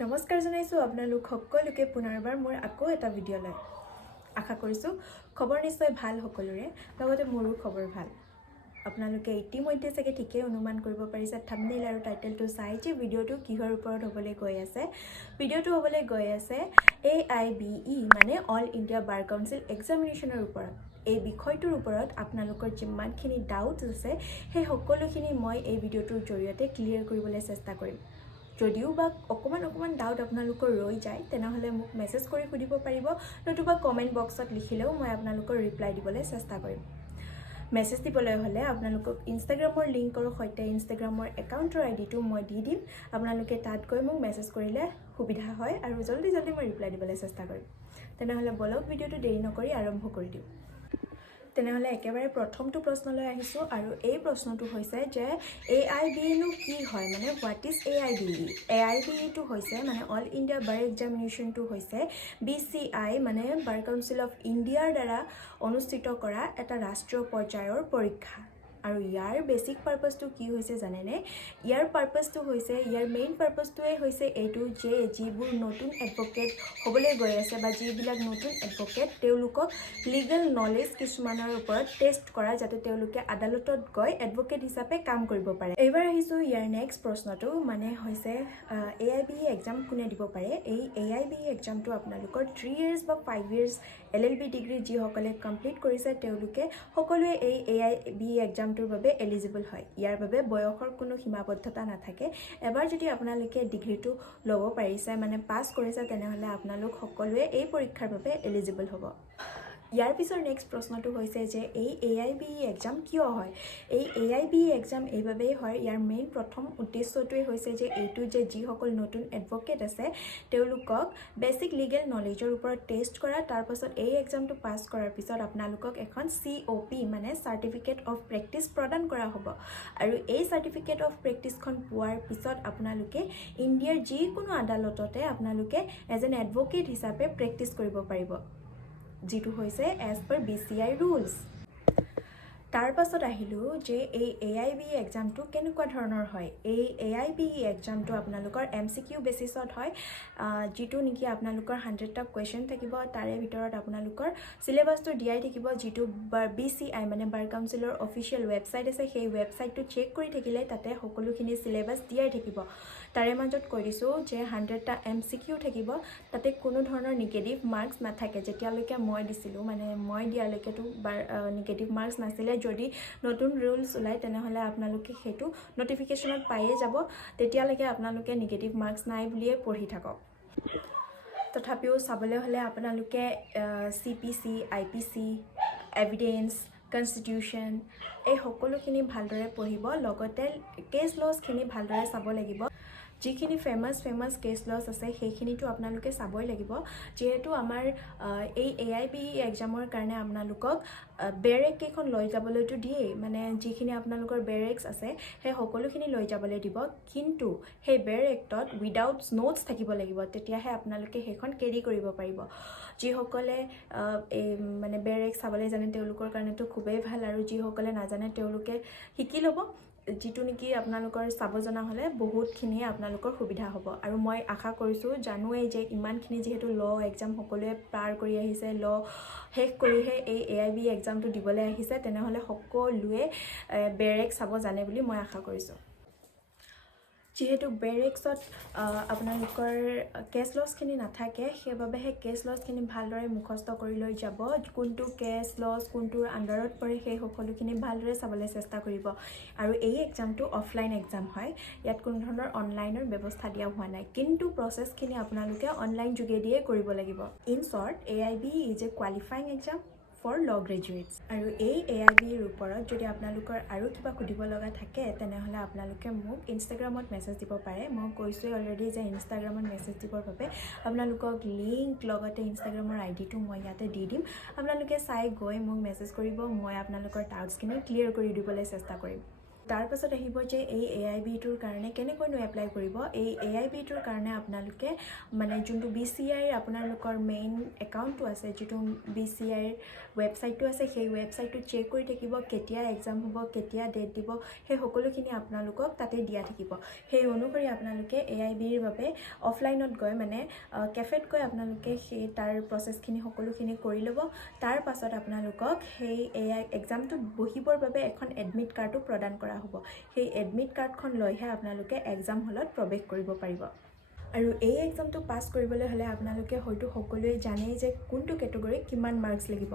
নমস্কাৰ জনাইছো আপোনালোক সকলোকে পুনৰবাৰ মোৰ আকৌ এটা ভিডিঅ' লৈ আশা কৰিছো খবৰ নিশ্চয় ভাল সকলোৰে লগতে মোৰো খবৰ ভাল আপোনালোকে ইতিমধ্যে চাগে ঠিকই অনুমান কৰিব পাৰিছে থাম্বনেইল আৰু টাইটেলটো চাই যে ভিডিঅ'টো কিহৰ ওপৰত হ'বলৈ গৈ আছে ভিডিঅ'টো হ'বলৈ গৈ আছে AIBE মানে অল ইণ্ডিয়া বাৰ কাউন্সিল এক্সামিনেশ্যনৰ ওপৰত এই বিষয়টোৰ ওপৰত আপোনালোকৰ যিমানখিনি ডাউটছ আছে সেই সকলোখিনি মই এই ভিডিঅ'টোৰ জৰিয়তে ক্লিয়াৰ কৰিবলৈ চেষ্টা কৰিম যদিও বা অকমান ডাউট আপোনালোকৰ ৰৈ যায় তেনেহলে মোক মেছেজ কৰি সুধিব পাৰিব নতুবা কমেন্ট বক্সত লিখিলেও মই আপোনালোকৰ ৰিপ্লাই দিবলৈ চেষ্টা কৰিম মেছেজ দিবলৈ হলে আপোনালোকক ইনষ্টাগ্ৰামৰ লিংকৰ সৈতে ইনষ্টাগ্ৰামৰ একাউণ্টৰ আইডিটো মই দি দিম আপোনালোকে তাত গৈ মোক মেছেজ কৰিলে সুবিধা হয় আৰু জলদি মই ৰিপ্লাই দিবলৈ চেষ্টা কৰিম তেনেহলে বলক ভিডিঅ'টো দেৰি নকৰি আৰম্ভ কৰি দিওঁ তেনেহলে একেবাৰে প্ৰথমটো প্ৰশ্নলৈ আহিছো আৰু এই প্ৰশ্নটো হৈছে যে AIBE নো কি হয় মানে হোৱাট ইজ AIBE AIBE টো হৈছে মানে অল ইণ্ডিয়া বাৰ এক্সামিনেশ্যনটো হৈছে BCI মানে বাৰ কাউন্সিল অফ ইণ্ডিয়াৰ দ্বাৰা অনুষ্ঠিত কৰা এটা ৰাষ্ট্ৰীয় পৰ্যায়ৰ পৰীক্ষা আৰু ইয়াৰ বেসিক পাৰপাসটো কি হৈছে জানেনে ইয়াৰ পাৰপাসটো হৈছে ইয়াৰ মেইন পাৰপাসটোৱে হৈছে এইটো যে যিবোৰ নতুন এডভোকেট হ'বলৈ গৈ আছে বা যিবিলাক নতুন এডভোকেট তেওঁলোকক লিগেল নলেজ কিছুমানৰ ওপৰত টেষ্ট কৰা যাতে তেওঁলোকে আদালতত গৈ এডভোকেট হিচাপে কাম কৰিব পাৰে এইবাৰ আহিছো ইয়াৰ নেক্সট প্ৰশ্নটো মানে হৈছে AIBE এক্সাম কোনে দিব পাৰে এই AIBE এক্সামটো আপোনালোকৰ 3 ইয়াৰ্স বা 5 ইয়াৰ্স LLB ডিগ্ৰী যিসকলে কমপ্লিট কৰিছে তেওঁলোকে সকলোৱে এই AIBE এক্সামটোৰ বাবে এলিজিবল হয় ইয়াৰ বাবে বয়সৰ কোনো সীমাবদ্ধতা নাথাকে এবাৰ যদি আপোনালোকে ডিগ্ৰীটো ল'ব পাৰিছে মানে পাস কৰিছে তেনেহলে আপোনালোক সকলোৱে এই পৰীক্ষাৰ বাবে এলিজিবল হ'ব ইয়াৰ পিছৰ নেক্সট প্ৰশ্নটো হৈছে যে এই AIBE এক্সাম কিয় হয় এই AIBE এক্সাম এইভাবেই হয় ইয়াৰ মেইন প্ৰথম উদ্দেশ্যটোৱে হৈছে যে এইটো যে যিসকল নতুন এডভোকেট আছে তেওঁলোকক বেসিক লিগেল নলেজৰ ওপৰত টেষ্ট কৰা তাৰ পাছত এই এক্সামটো পাস কৰাৰ পিছত আপোনালোকক এখন COP মানে সাৰ্টিফিকেট অফ প্ৰেক্টিস প্ৰদান কৰা হ'ব আৰু এই সাৰ্টিফিকেট অফ প্ৰেক্টিসখন পোৱাৰ পিছত আপোনালোকে ইণ্ডিয়াৰ যিকোনো আদালততে আপোনালোকে এজ এন এডভোকেট হিচাপে প্ৰেক্টিস কৰিব পাৰিব যেটো হৈছে as per BCI rules তাৰ পাছত আহিলো যে এই AIBE এক্সামটো কেনেকুৱা ধৰণৰ হয় এই AIBE এক্সামটো আপোনালোকৰ MCQ বেসিছত হয় যেটো নেকি আপোনালোকৰ 100টা কোৱেশ্চন থাকিব তাৰে ভিতৰত আপোনালোকৰ সিলেবাসটো দিয়াই থাকিব যেটো BCI মানে বাৰ কাউন্সিলৰ অফিচিয়েল ৱেবসাইট আছে সেই ৱেবসাইটটো চেক কৰি থাকিলে তাতে সকলোখিনি সিলেবাস দিয়াই থাকিব তাৰে মাজত কৈ দিছো যে 100টা MCQ থাকিব তাতে কোনো ধৰণৰ নেগেটিভ মাৰ্কস নাথাকে যেতিয়ালৈকে মই দিছিলো মানে মই দিয়ালৈকেটো নেগেটিভ মাৰ্কস নাছিলে যদি নতুন ৰুলস ওলাই তেনেহলে আপোনালোকে হেতু নোটিফিকেশনত পাইয়ে যাব তেতিয়ালৈকে আপোনালোকে নেগেটিভ মাৰ্কস নাই বুলিয়ে পঢ়ি থাকক তথাপিও চাবলৈ হলে আপোনালোকে CPC IPC এভিডেন্স কনস্টিটিউশন এই সকলোখিনি ভালদৰে পঢ়িব লগতে কেস লস খিনি ভালদৰে চাব লাগিব যিখিনি ফেমাস কেস লস আছে সেইখিনিটো আপোনালোকে চাবই লাগিব যেহেতু আমাৰ এই AIBE এক্সামৰ কাৰণে আপোনালোকক বেৰেক কেখন লৈ যাবলৈটো দিয়ে মানে যিখিনি আপোনালোকৰ বেৰেক্স আছে সেই সকলোখিনি লৈ যাবলৈ দিব কিন্তু সেই বেৰেক্টত উইদাউট নোটস থাকিব লাগিব তেতিয়াহে আপোনালোকে সেইখন কেৰি কৰিব পাৰিব যিসকলে মানে বেৰেক্স চাবলৈ জানে তেওঁলোকৰ কাৰণেটো খুবেই ভাল আৰু যিসকলে নাজানে তেওঁলোকে শিকি ল'ব যেটো নেকি আপোনালোকৰ চাব জনা হলে বহুতখিনি আপোনালোকৰ সুবিধা হ'ব আৰু মই আশা কৰিছো জানুৱে যে ইমানখিনি যেহেতু ল এক্সাম সকলোৱে পাৰ কৰি আহিছে ল শেষ কৰিহে এই AIBE এক্সামটো দিবলৈ আহিছে তেনেহলে সকলোৱে বেৰেক চাব জানে বুলি মই আশা কৰিছো যেহেতু বেৰেক্সত আপোনালোকৰ কেস লসখিনি নাথাকে সেইবাবে হে কেস লসখিনি ভালদৰে মুখস্থ কৰি লৈ যাব কোনটো কেস লস কোনটোৰ আন্ডাৰত পৰে সেই সকলোখিনি ভালদৰে চাবলৈ চেষ্টা কৰিব আৰু এই এক্সামটো অফলাইন এক্সাম হয় ইয়াত কোনো ধৰণৰ অনলাইনৰ ব্যৱস্থা দিয়া হোৱা নাই কিন্তু প্ৰসেসখিনি আপোনালোকে অনলাইন যোগেদিয়ে কৰিব লাগিব in short AIBE is a qualifying exam for law graduates আৰু এই AIBE ৰ ওপৰত যদি আপোনালোকৰ আৰু কিবা সুধিব লগা থাকে তেনেহলে আপোনালোকে মোক ইনষ্টাগ্ৰামত মেছেজ দিব পাৰে মই কৈছোই অলৰেডি যে ইনষ্টাগ্ৰামত মেছেজ দিবৰ বাবে আপোনালোকক লিংক লগতে ইনষ্টাগ্ৰামৰ আইডিটো মই ইয়াতে দি দিম আপোনালোকে চাই গৈ মোক মেছেজ কৰিব মই আপোনালোকৰ ডাউটছখিনি ক্লিয়াৰ কৰি দিবলৈ চেষ্টা কৰিম তাৰ পাছত আহিব যে এই AIBE টোৰ কাৰণে কেনেকৈনো এপ্লাই কৰিব। এই AIBE টোৰ কাৰণে আপোনালোকে মানে যোনটো BCI আপোনালোকৰ মেইন একাউণ্টটো আছে, যিটো BCI ৱেবছাইটটো আছে, সেই ৱেবছাইটটো চেক কৰি থাকিব, কেতিয়া এক্সাম হ'ব, কেতিয়া ডেট দিব, সেই সকলোখিনি আপোনালোকক তাতে দিয়া থাকিব। সেই অনুসৰি আপোনালোকে AIBE ৰ বাবে অফলাইনত গৈ মানে কেফেত গৈ আপোনালোকে সেই তাৰ প্ৰচেছখিনি সকলোখিনি কৰি ল'ব। তাৰ পাছত আপোনালোকক সেই এক্সামটোত বহিবৰ বাবে এখন এডমিট কাৰ্ডো প্ৰদান কৰা হ'ব। সেই এডমিট কাৰ্ডখন লৈহে আপোনালোকে এক্সাম হলত প্ৰৱেশ কৰিব পাৰিব। আৰু এই এক্সামটো পাছ কৰিবলৈ হ'লে আপোনালোকে হয়তো সকলোৱে জানেই যে কোনটো কেটেগৰীত কিমান মাৰ্কছ লাগিব।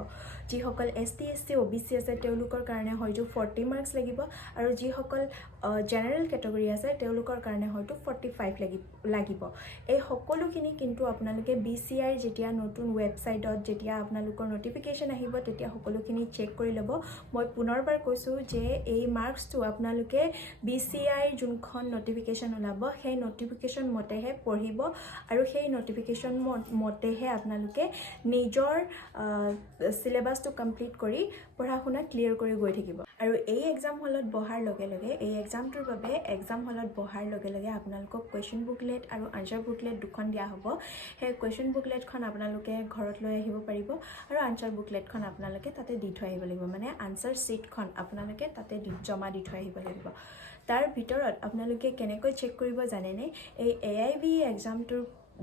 যিসকল ST SC OBC আছে তেওঁলোকৰ কাৰণে হয়তো 40 মাৰ্কছ লাগিব, আৰু যিসকল জেনেৰেল কেটেগৰী আছে তেওঁলোকৰ কাৰণে হয়তো 45 লাগিব। এই সকলোখিনি কিন্তু আপোনালোকে BCI যেতিয়া নতুন ৱেবছাইটত যেতিয়া আপোনালোকৰ নটিফিকেশ্যন আহিব তেতিয়া সকলোখিনি চেক কৰি ল'ব। মই পুনৰবাৰ কৈছোঁ যে এই মাৰ্কছটো আপোনালোকে BCI যোনখন নটিফিকেশ্যন ওলাব সেই নটিফিকেশ্যন মতেহে পঢ়িব, আৰু সেই নটিফিকেশ্যন মতেহে আপোনালোকে নিজৰ চিলেবাছটো কমপ্লিট কৰি পঢ়া শুনা ক্লিয়াৰ কৰি গৈ থাকিব। আৰু এই এক্সাম হলত বহাৰ লগে লগে এই এক্সামটোৰ বাবে এক্সাম হলত বহাৰ লগে লগে আপোনালোকক কুৱেশ্যন বুকলেট আৰু আনচাৰ বুকলেট দুখন দিয়া হ'ব। সেই কুৱেশ্যন বুকলেটখন আপোনালোকে ঘৰত লৈ আহিব পাৰিব, আৰু আনচাৰ বুকলেটখন আপোনালোকে তাতে দি থৈ আহিব লাগিব। মানে আনচাৰ ছিটখন আপোনালোকে তাতে জমা দি থৈ আহিব লাগিব। তাৰ ভিতৰত আপোনালোকে কেনেকৈ চেক কৰিব জানেনে? এই AIBE এক্সামটোৰ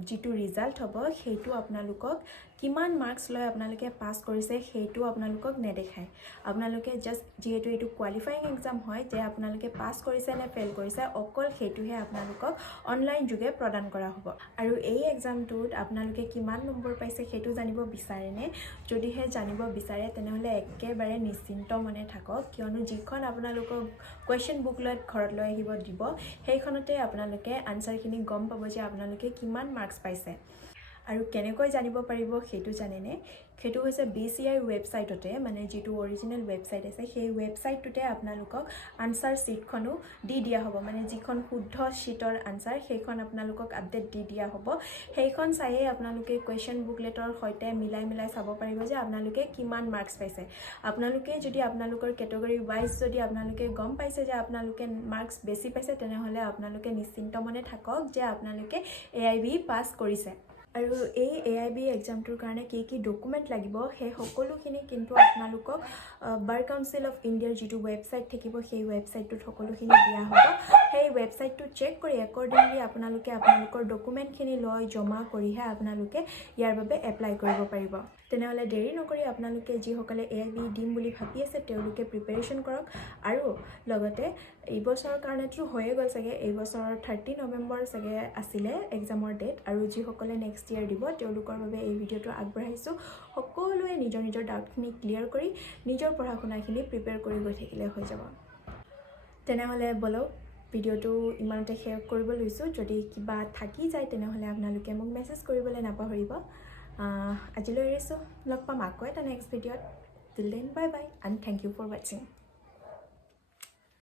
যিটো ৰিজাল্ট হ'ব সেইটো আপোনালোকক কিমান মাৰ্কছ লৈ আপোনালোকে পাছ কৰিছে সেইটো আপোনালোকক নেদেখায়। আপোনালোকে জাষ্ট যিহেতু এইটো কোৱালিফাইং এক্সাম হয়, যে আপোনালোকে পাছ কৰিছে নে ফেইল কৰিছে অকল সেইটোহে আপোনালোকক অনলাইন যোগে প্ৰদান কৰা হ'ব। আৰু এই এক্সামটোত আপোনালোকে কিমান নম্বৰ পাইছে সেইটো জানিব বিচাৰেনে? যদিহে জানিব বিচাৰে তেনেহ'লে একেবাৰে নিশ্চিন্ত মনে থাকক, কিয়নো যিখন আপোনালোকক কুৱেশ্যন বুকলেট ঘৰত লৈ আহিব দিব সেইখনতে আপোনালোকে আনচাৰখিনি গম পাব যে আপোনালোকে কিমান মাৰ্কছ পাইছে। আৰু কেনেকৈ জানিব পাৰিব সেইটো জানেনে? সেইটো হৈছে BCI ৱেবছাইটতে, মানে যিটো অৰিজিনেল ৱেবছাইট আছে সেই ৱেবছাইটটোতে আপোনালোকক আনচাৰ ছিটখনো দি দিয়া হ'ব। মানে যিখন শুদ্ধ ছিটৰ আনচাৰ সেইখন আপোনালোকক আপডেট দি দিয়া হ'ব। সেইখন চায়েই আপোনালোকে কুৱেশ্যন বুকলেটৰ সৈতে মিলাই চাব পাৰিব যে আপোনালোকে কিমান মাৰ্কছ পাইছে। আপোনালোকে যদি আপোনালোকৰ কেটেগৰী ৱাইজ যদি আপোনালোকে গম পাইছে যে আপোনালোকে মাৰ্কছ বেছি পাইছে তেনেহ'লে আপোনালোকে নিশ্চিন্ত মনে থাকক যে আপোনালোকে AIBE পাছ কৰিছে। আৰু এই AIBE এক্সামটোৰ কাৰণে কি ডকুমেণ্ট লাগিব সেই সকলোখিনি কিন্তু আপোনালোকক বাৰ কাউন্সিল অফ ইণ্ডিয়াৰ যিটো ৱেবছাইট থাকিব সেই ৱেবছাইটটোত সকলোখিনি দিয়া হ'ব। সেই ৱেবছাইটটো চেক কৰি একৰ্ডিংলি আপোনালোকে আপোনালোকৰ ডকুমেণ্টখিনি লৈ জমা কৰিহে আপোনালোকে ইয়াৰ বাবে এপ্লাই কৰিব পাৰিব। তেনেহ'লে দেৰি নকৰি আপোনালোকে যিসকলে AIBE দিম বুলি ভাবি আছে তেওঁলোকে প্ৰিপেৰেশ্যন কৰক। আৰু লগতে এইবছৰৰ কাৰণেতো হৈয়ে গ'ল চাগে, এইবছৰৰ 30 নৱেম্বৰ চাগে আছিলে এক্সামৰ ডেট, আৰু যিসকলে নেক্সট ইয়াৰ দিব তেওঁলোকৰ বাবে এই ভিডিঅ'টো আগবঢ়াইছোঁ। সকলোৱে নিজৰ ডাউটখিনি ক্লিয়াৰ কৰি নিজৰ পঢ়া শুনাখিনি প্ৰিপেয়াৰ কৰি গৈ থাকিলে হৈ যাব। তেনেহ'লে বলক ভিডিঅ'টো ইমানতে শেয়াৰ কৰিব লৈছোঁ। যদি কিবা থাকি যায় তেনেহ'লে আপোনালোকে মোক মেছেজ কৰিবলৈ নাপাহৰিব। আজিলৈ এৰিছোঁ, লগ পাম আকৌ এটা নেক্সট ভিডিঅ'ত। Till then bye bye and thank you for ৱাচিং।